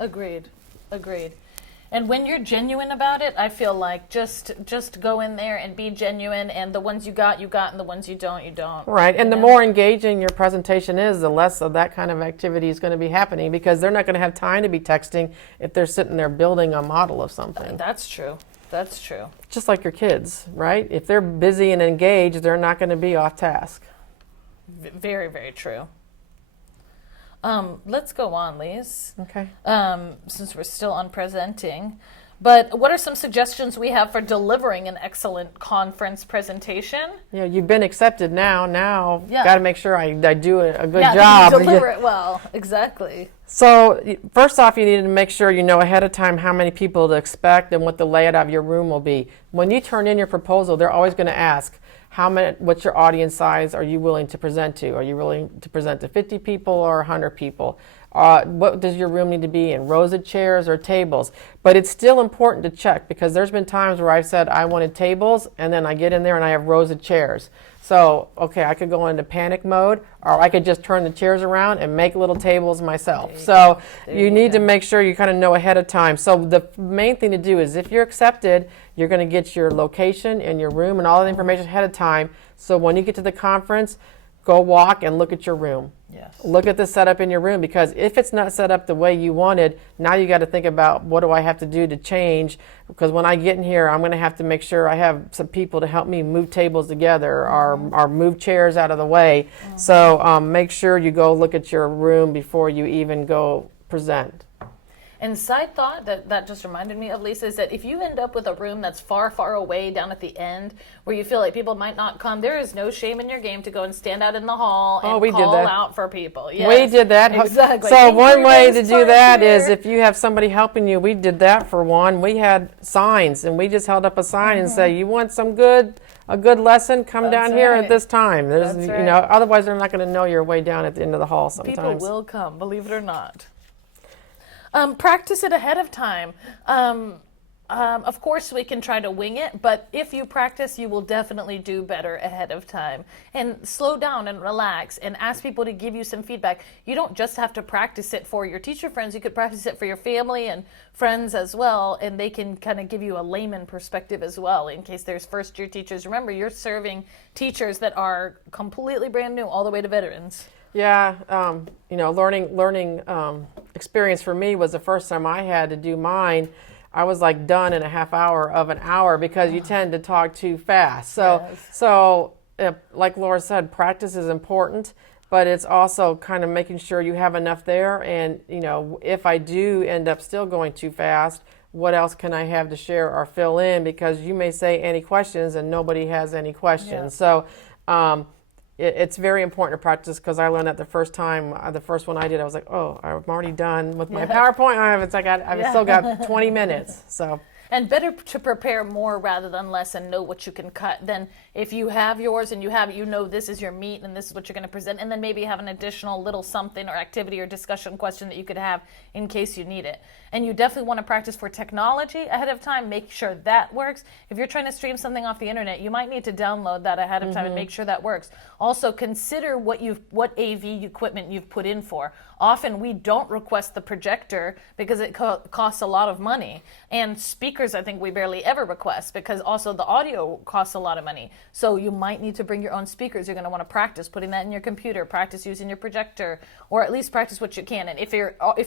Agreed. And when you're genuine about it, I feel like just go in there and be genuine, and the ones you got, and the ones you don't, you don't. Right, and the more engaging your presentation is, the less of that kind of activity is going to be happening because they're not going to have time to be texting if they're sitting there building a model of something. That's true. Just like your kids, right? If they're busy and engaged, they're not going to be off task. Very, very true. Let's go on, Lise. Okay. Since we're still on presenting, But what are some suggestions we have for delivering an excellent conference presentation? Yeah, you've been accepted now. Now, Yeah. got to make sure I do a good Yeah, job. deliver it well. Exactly. So first off, you need to make sure you know ahead of time how many people to expect and what the layout of your room will be. When you turn in your proposal, they're always going to ask, what's your audience size are you willing to present to? Are you willing to present to 50 people or 100 people? What does your room need to be in, rows of chairs or tables? But it's still important to check, because there's been times where I've said I wanted tables, and then I get in there and I have rows of chairs. So, okay, I could go into panic mode, or I could just turn the chairs around and make little tables myself. So you need to make sure you kind of know ahead of time. So the main thing to do is, if you're accepted, you're going to get your location and your room and all the information ahead of time. So when you get to the conference, go walk and look at your room. Yes. Look at the setup in your room, because if it's not set up the way you wanted, now you got to think about, what do I have to do to change? Because when I get in here, I'm going to have to make sure I have some people to help me move tables together, or move chairs out of the way. So make sure you go look at your room before you even go present. And side thought that just reminded me of, Lisa, is that if you end up with a room that's far, far away down at the end, where you feel like people might not come, there is no shame in your game to go and stand out in the hall and we did call that. out for people. Yes, We did that. Exactly. So Thank one you, way guys, to do for that here. is, if you have somebody helping you, we did that for one. We had signs, and we just held up a sign and say, you want a good lesson, come That's down here right. at this time. There's, That's you know, right. otherwise they're not going to know you're way down at the end of the hall sometimes. People will come, believe it or not. Practice it ahead of time. Of course, we can try to wing it, but if you practice, you will definitely do better ahead of time. And slow down and relax and ask people to give you some feedback. You don't just have to practice it for your teacher friends. You could practice it for your family and friends as well, and they can kind of give you a layman perspective as well, in case there's first-year teachers. Remember, you're serving teachers that are completely brand new all the way to veterans. Yeah, learning experience for me was the first time I had to do mine. I was like done in a half hour of an hour, because you tend to talk too fast. So like Laura said, practice is important, but it's also kind of making sure you have enough there. And, if I do end up still going too fast, what else can I have to share or fill in? Because you may say any questions and nobody has any questions. Yeah. So, it's very important to practice, because I learned that the first time, the first one I did, I was like, oh, I'm already done with my PowerPoint. I've still got 20 minutes. So. And better to prepare more rather than less, and know what you can cut, than if you have yours and you know this is your meat and this is what you're going to present, and then maybe have an additional little something or activity or discussion question that you could have in case you need it. And you definitely want to practice for technology ahead of time. Make sure that works. If you're trying to stream something off the internet, you might need to download that ahead of time and make sure that works. Also, consider what AV equipment you've put in for. Often we don't request the projector because it costs a lot of money, and speakers I think we barely ever request, because also the audio costs a lot of money. So you might need to bring your own speakers. You're going to want to practice putting that in your computer, practice using your projector, or at least practice what you can. And if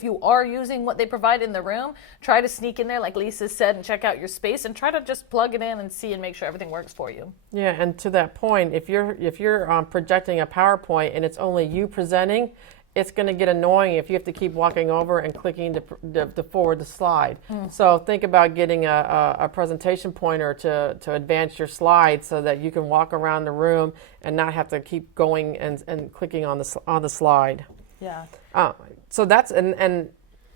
you are using what they provide in the room, try to sneak in there, like Lisa said, and check out your space, and try to just plug it in and see and make sure everything works for you. Yeah, and to that point, if you're projecting a PowerPoint and it's only you presenting, it's going to get annoying if you have to keep walking over and clicking to forward the slide. So think about getting a presentation pointer to advance your slide, so that you can walk around the room and not have to keep going and clicking on the slide. Yeah. So that's and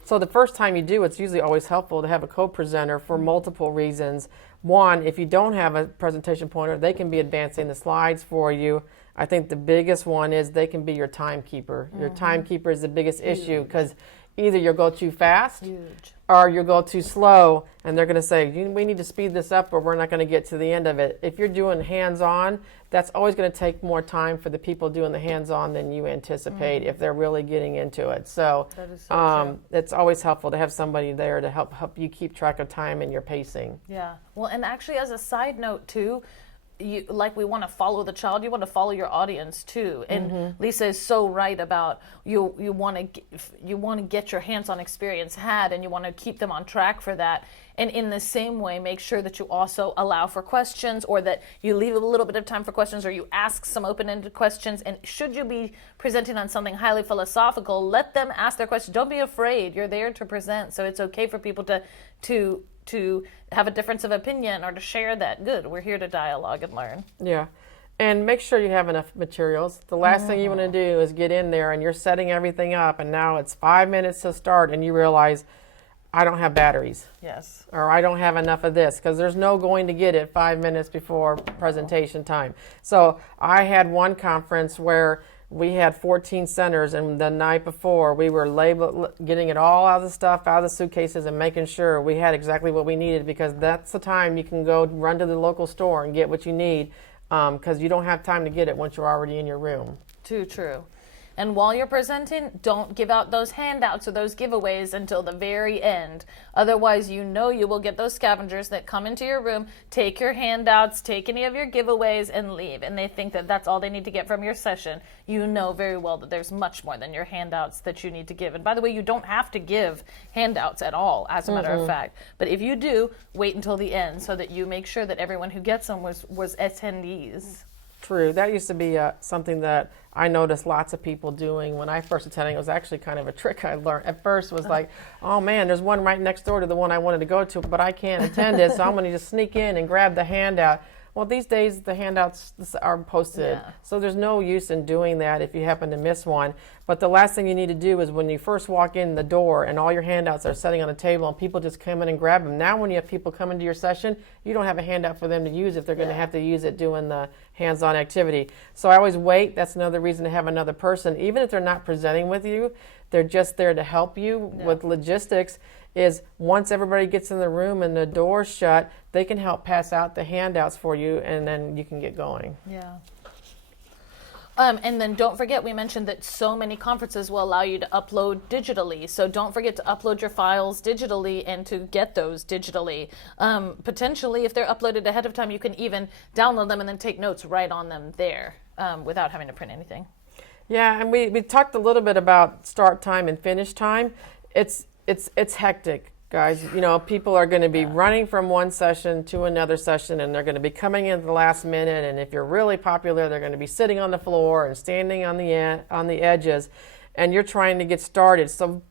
so the first time you do, it's usually always helpful to have a co-presenter for multiple reasons. One, if you don't have a presentation pointer, they can be advancing the slides for you. I think the biggest one is they can be your timekeeper. Your timekeeper is the biggest issue, because either you'll go too fast or you'll go too slow, and they're going to say, we need to speed this up or we're not going to get to the end of it. If you're doing hands-on, that's always going to take more time for the people doing the hands-on than you anticipate if they're really getting into it. So, that is so true. It's always helpful to have somebody there to help you keep track of time and your pacing. Yeah. Well, and actually, as a side note too, like we want to follow the child, you want to follow your audience too. And Lisa is so right about you want to get your hands-on experience had, and you want to keep them on track for that. And in the same way, make sure that you also allow for questions, or that you leave a little bit of time for questions, or you ask some open-ended questions. And should you be presenting on something highly philosophical, let them ask their questions. Don't be afraid. You're there to present, so it's okay for people to to have a difference of opinion or to share that, good. We're here to dialogue and learn. Yeah. And make sure you have enough materials. The last thing you want to do is get in there and you're setting everything up, and now it's 5 minutes to start, and you realize, I don't have batteries. Yes. Or I don't have enough of this, because there's no going to get it 5 minutes before presentation time. So I had one conference where we had 14 centers, and the night before we were getting it all out of the stuff, out of the suitcases, and making sure we had exactly what we needed, because that's the time you can go run to the local store and get what you need, because you don't have time to get it once you're already in your room. Too true. And while you're presenting, don't give out those handouts or those giveaways until the very end. Otherwise, you will get those scavengers that come into your room, take your handouts, take any of your giveaways, and leave. And they think that that's all they need to get from your session. You know very well that there's much more than your handouts that you need to give. And by the way, you don't have to give handouts at all, as a matter of fact. But if you do, wait until the end so that you make sure that everyone who gets them was attendees. True. That used to be something that I noticed lots of people doing when I first attended. It was actually kind of a trick I learned. At first was like, oh man, there's one right next door to the one I wanted to go to, but I can't attend it, so I'm going to just sneak in and grab the handout. Well, these days the handouts are posted, so there's no use in doing that if you happen to miss one. But the last thing you need to do is when you first walk in the door and all your handouts are sitting on the table and people just come in and grab them. Now when you have people come into your session, you don't have a handout for them to use if they're going to have to use it doing the hands-on activity. So I always wait. That's another reason to have another person. Even if they're not presenting with you, they're just there to help you with logistics. Is once everybody gets in the room and the door's shut, they can help pass out the handouts for you, and then you can get going. Yeah. And then don't forget, we mentioned that so many conferences will allow you to upload digitally. So don't forget to upload your files digitally and to get those digitally. Potentially, if they're uploaded ahead of time, you can even download them and then take notes right on them there without having to print anything. Yeah, and we talked a little bit about start time and finish time. It's hectic, guys. You know, people are going to be running from one session to another session, and they're going to be coming in at the last minute. And if you're really popular, they're going to be sitting on the floor and standing on the edges, and you're trying to get started. So,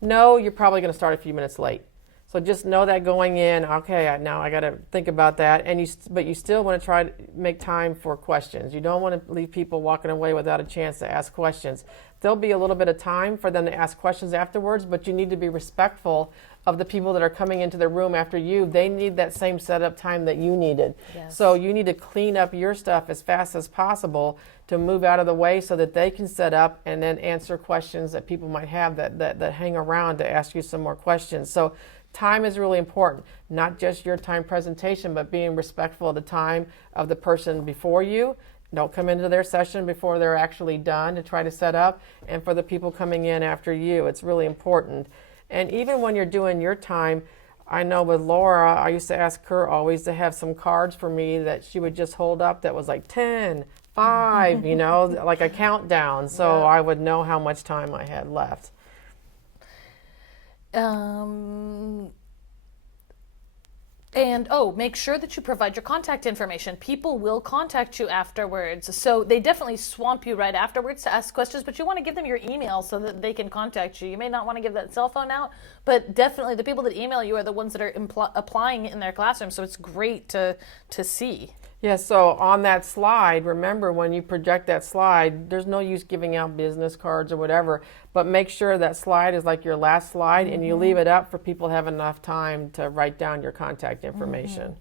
no, you're probably going to start a few minutes late. So just know that going in. Okay, now I got to think about that. But you still want to try to make time for questions. You don't want to leave people walking away without a chance to ask questions. There'll be a little bit of time for them to ask questions afterwards, but you need to be respectful of the people that are coming into the room after you. They need that same setup time that you needed. Yes. So you need to clean up your stuff as fast as possible to move out of the way so that they can set up and then answer questions that people might have that hang around to ask you some more questions. So time is really important, not just your time presentation, but being respectful of the time of the person before you. Don't come into their session before they're actually done to try to set up, and for the people coming in after you. It's really important. And even when you're doing your time, I know with Laura, I used to ask her always to have some cards for me that she would just hold up that was like 10, 5, you know, like a countdown, so I would know how much time I had left. And make sure that you provide your contact information. People will contact you afterwards. So they definitely swamp you right afterwards to ask questions, but you want to give them your email so that they can contact you. You may not want to give that cell phone out, but definitely the people that email you are the ones that are applying it in their classroom. So it's great to see. Yeah, so on that slide, remember when you project that slide, there's no use giving out business cards or whatever, but make sure that slide is like your last slide and you leave it up for people to have enough time to write down your contact information.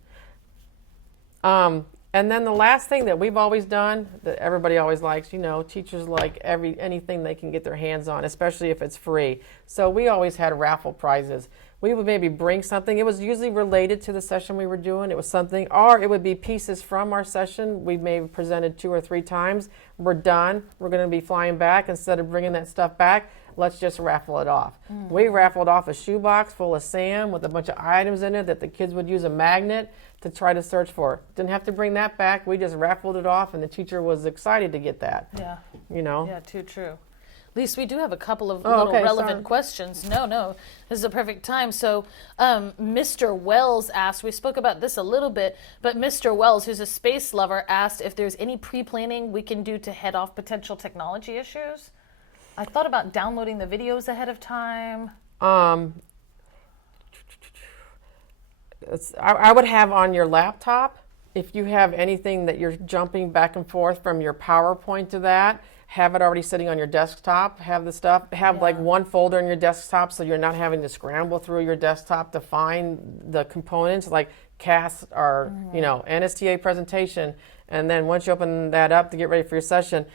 And then the last thing that we've always done, that everybody always likes, you know, teachers like anything they can get their hands on, especially if it's free. So we always had raffle prizes. We would maybe bring something. It was usually related to the session we were doing. It was something, or it would be pieces from our session. We may have presented 2 or 3 times. We're done. We're going to be flying back. Instead of bringing that stuff back, let's just raffle it off. We raffled off a shoebox full of sand with a bunch of items in it that the kids would use a magnet to try to search for. Didn't have to bring that back. We just raffled it off, and the teacher was excited to get that. Yeah. You know? Yeah, too true. Lisa, we do have a couple of relevant questions. No, this is a perfect time. So Mr. Wells asked, we spoke about this a little bit, but Mr. Wells, who's a space lover, asked if there's any pre-planning we can do to head off potential technology issues. I thought about downloading the videos ahead of time. I would have on your laptop, if you have anything that you're jumping back and forth from your PowerPoint to that, have it already sitting on your desktop, have the stuff, have like one folder in your desktop so you're not having to scramble through your desktop to find the components like CAS or, NSTA presentation. And then once you open that up to get ready for your session,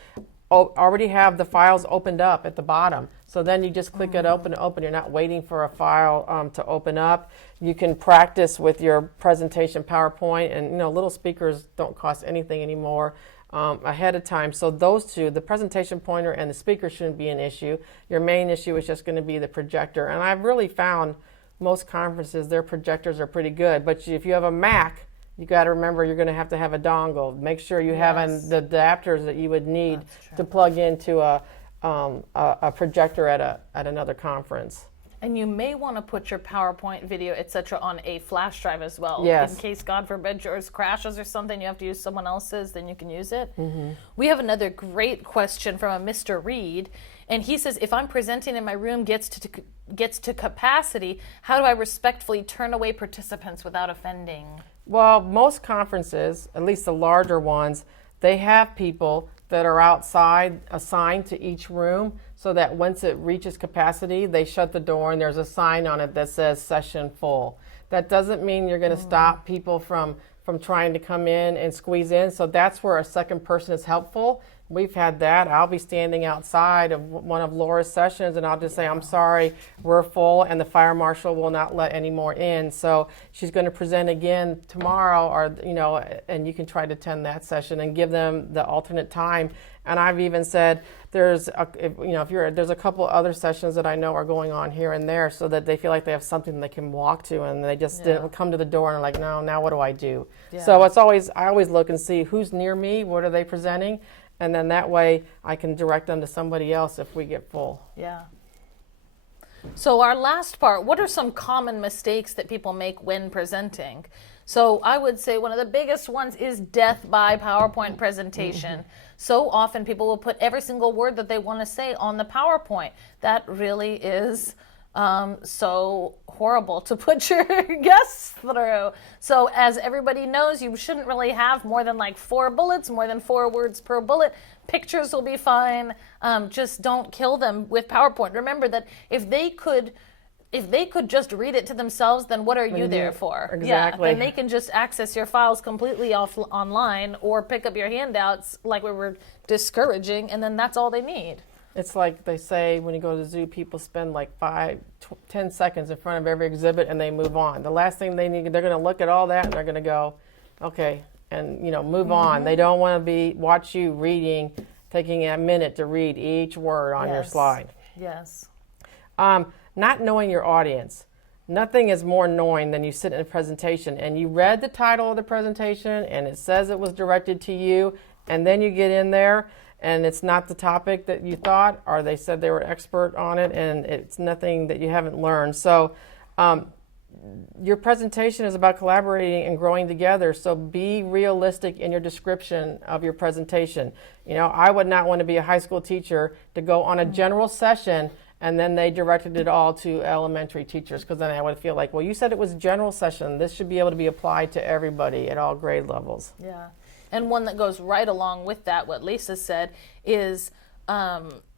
already have the files opened up at the bottom. So then you just click it open. You're not waiting for a file to open up. You can practice with your presentation PowerPoint, and little speakers don't cost anything anymore ahead of time. So those two, the presentation pointer and the speaker, shouldn't be an issue. Your main issue is just going to be the projector. And I've really found most conferences, their projectors are pretty good. But if you have a Mac, you got to remember you're going to have a dongle. Make sure you have the adapters that you would need to plug into a projector at another conference. And you may want to put your PowerPoint, video, etc. on a flash drive as well. Yes. In case, God forbid, yours crashes or something, you have to use someone else's, then you can use it. We have another great question from a Mr. Reed. And he says, if I'm presenting and my room gets to capacity, how do I respectfully turn away participants without offending? Well, most conferences, at least the larger ones, they have people that are outside assigned to each room so that once it reaches capacity, they shut the door and there's a sign on it that says session full. That doesn't mean you're going to stop people from trying to come in and squeeze in. So that's where a second person is helpful. We've had that. I'll be standing outside of one of Laura's sessions and I'll just say, I'm sorry, we're full, and the fire marshal will not let any more in. So she's going to present again tomorrow, or and you can try to attend that session and give them the alternate time. And I've even said there's a couple other sessions that I know are going on here and there, so that they feel like they have something they can walk to, and they just didn't come to the door and are like, no, now what do I do? Yeah. So I always look and see who's near me, what are they presenting, and then that way I can direct them to somebody else if we get full. Yeah. So our last part, what are some common mistakes that people make when presenting? So I would say one of the biggest ones is death by PowerPoint presentation. So often people will put every single word that they want to say on the PowerPoint. That really is so horrible to put your guests through. So as everybody knows, you shouldn't really have more than like 4 bullets, more than 4 words per bullet. Pictures will be fine. Just don't kill them with PowerPoint. Remember that if they could just read it to themselves, then what are you there for? Exactly. Yeah, then they can just access your files completely online or pick up your handouts like we were discouraging, and then that's all they need. It's like they say when you go to the zoo, people spend like 10 seconds in front of every exhibit and they move on. The last thing they need, they're going to look at all that and they're going to go, okay, and move on. They don't want to watch you reading, taking a minute to read each word on your slide. Yes. Not knowing your audience. Nothing is more annoying than you sit in a presentation and you read the title of the presentation and it says it was directed to you, and then you get in there and it's not the topic that you thought, or they said they were expert on it and it's nothing that you haven't learned. So your presentation is about collaborating and growing together, so be realistic in your description of your presentation. I would not want to be a high school teacher to go on a general session and then they directed it all to elementary teachers, because then I would feel like, well, you said it was a general session. This should be able to be applied to everybody at all grade levels. Yeah. And one that goes right along with that, what Lisa said, is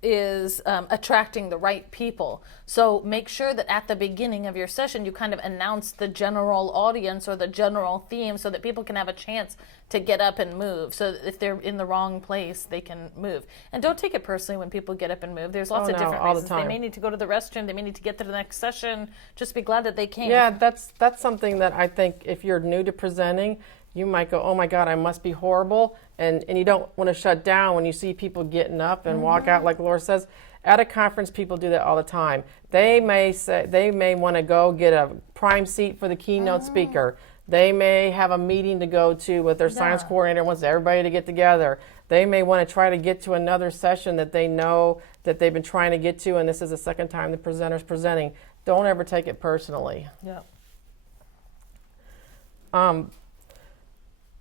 attracting the right people. So make sure that at the beginning of your session, you kind of announce the general audience or the general theme so that people can have a chance to get up and move. So that if they're in the wrong place, they can move. And don't take it personally when people get up and move. There's lots of different reasons. They may need to go to the restroom. They may need to get to the next session. Just be glad that they came. Yeah, that's something that I think if you're new to presenting, you might go, oh my God, I must be horrible. And you don't want to shut down when you see people getting up and walk out, like Laura says. At a conference, people do that all the time. They may want to go get a prime seat for the keynote speaker. They may have a meeting to go to with their science coordinator, wants everybody to get together. They may want to try to get to another session that they know that they've been trying to get to, and this is the second time the presenter's presenting. Don't ever take it personally. Yeah.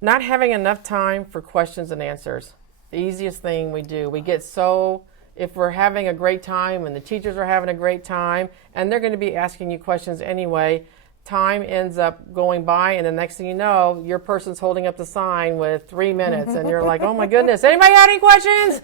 Not having enough time for questions and answers. The easiest thing we do. We get if we're having a great time and the teachers are having a great time and they're going to be asking you questions anyway, time ends up going by, and the next thing you know, your person's holding up the sign with 3 minutes, and you're like, oh my goodness, anybody got any questions?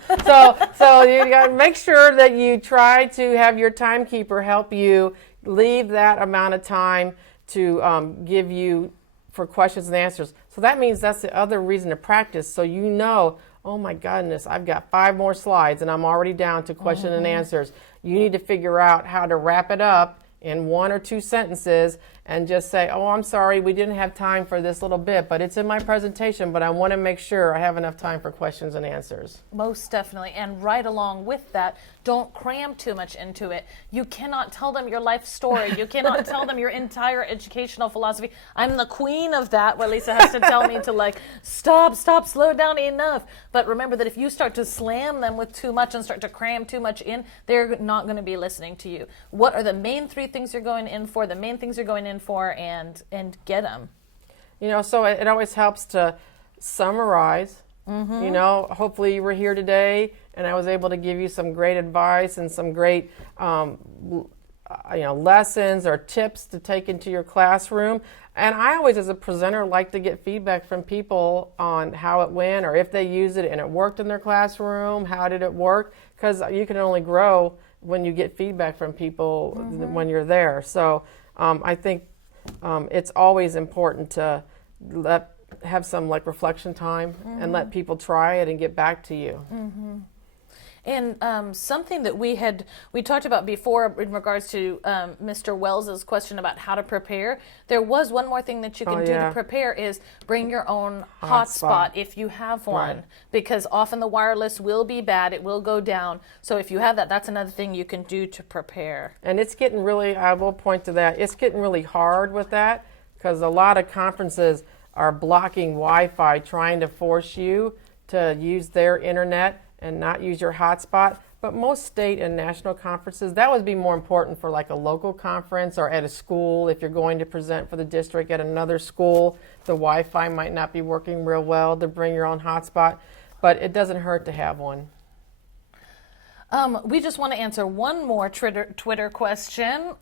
So you got to make sure that you try to have your timekeeper help you leave that amount of time to give you for questions and answers. So that means that's the other reason to practice. So you know, oh my goodness, I've got 5 more slides and I'm already down to question and answers. You need to figure out how to wrap it up in 1 or 2 sentences and just say, oh, I'm sorry, we didn't have time for this little bit, but it's in my presentation, but I want to make sure I have enough time for questions and answers. Most definitely. And right along with that, don't cram too much into it. You cannot tell them your life story. You cannot tell them your entire educational philosophy. I'm the queen of that, where Lisa has to tell me to like, stop, slow down, enough. But remember that if you start to slam them with too much and start to cram too much in, they're not going to be listening to you. What are the main 3 things you're going in for, the main things you're going in for, and get them? You know, so it always helps to summarize. You know, hopefully you were here today and I was able to give you some great advice and some great lessons or tips to take into your classroom. And I always, as a presenter, like to get feedback from people on how it went, or if they used it and it worked in their classroom, how did it work? Because you can only grow when you get feedback from people when you're there. So I think it's always important to have some like reflection time and let people try it and get back to you. And something that we talked about before in regards to Mr. Wells's question about how to prepare, there was one more thing that you can do to prepare is bring your own hotspot if you have one, because often the wireless will be bad, it will go down. So if you have that, that's another thing you can do to prepare. And it's getting really, I will point to that, it's getting really hard with that, because a lot of conferences are blocking Wi-Fi, trying to force you to use their internet and not use your hotspot. But most state and national conferences, that would be more important for like a local conference or at a school. If you're going to present for the district at another school, the Wi-Fi might not be working real well to bring your own hotspot, but it doesn't hurt to have one. We just want to answer one more Twitter question,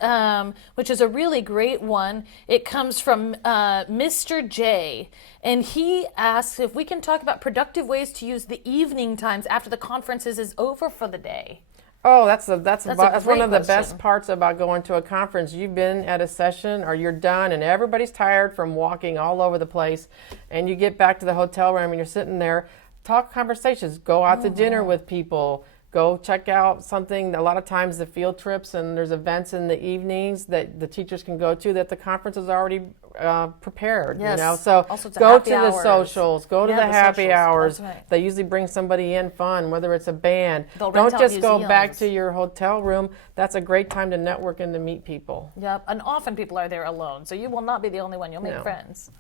which is a really great one. It comes from Mr. J, and he asks if we can talk about productive ways to use the evening times after the conferences is over for the day. Oh, that's one of the question. best parts about going to a conference. You've been at a session or you're done and everybody's tired from walking all over the place, and you get back to the hotel room and you're sitting there, talk conversations, go out to dinner with people. Go check out something. A lot of times the field trips and there's events in the evenings that the teachers can go to that the conference is already prepared. Yes. You know, so Also to go happy to the hours. socials, go to the happy socials. hours. That's right. They usually bring somebody in fun, whether it's a band. They'll rent Don't out just go back museums. to your hotel room. That's a great time to network and to meet people. Yep, and often people are there alone, so you will not be the only one. You'll make No. friends.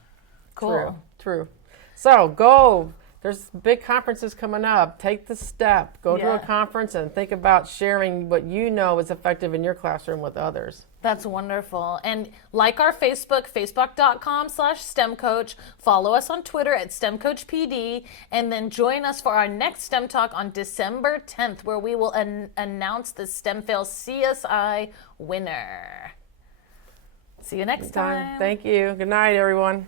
Cool. True. So go. There's big conferences coming up. Take the step. Go to a conference and think about sharing what you know is effective in your classroom with others. That's wonderful. And like our Facebook, facebook.com/STEMcoach. Follow us on Twitter at STEMcoachPD. And then join us for our next STEM Talk on December 10th, where we will announce the STEMFail CSI winner. See you next time. Thank you. Good night, everyone.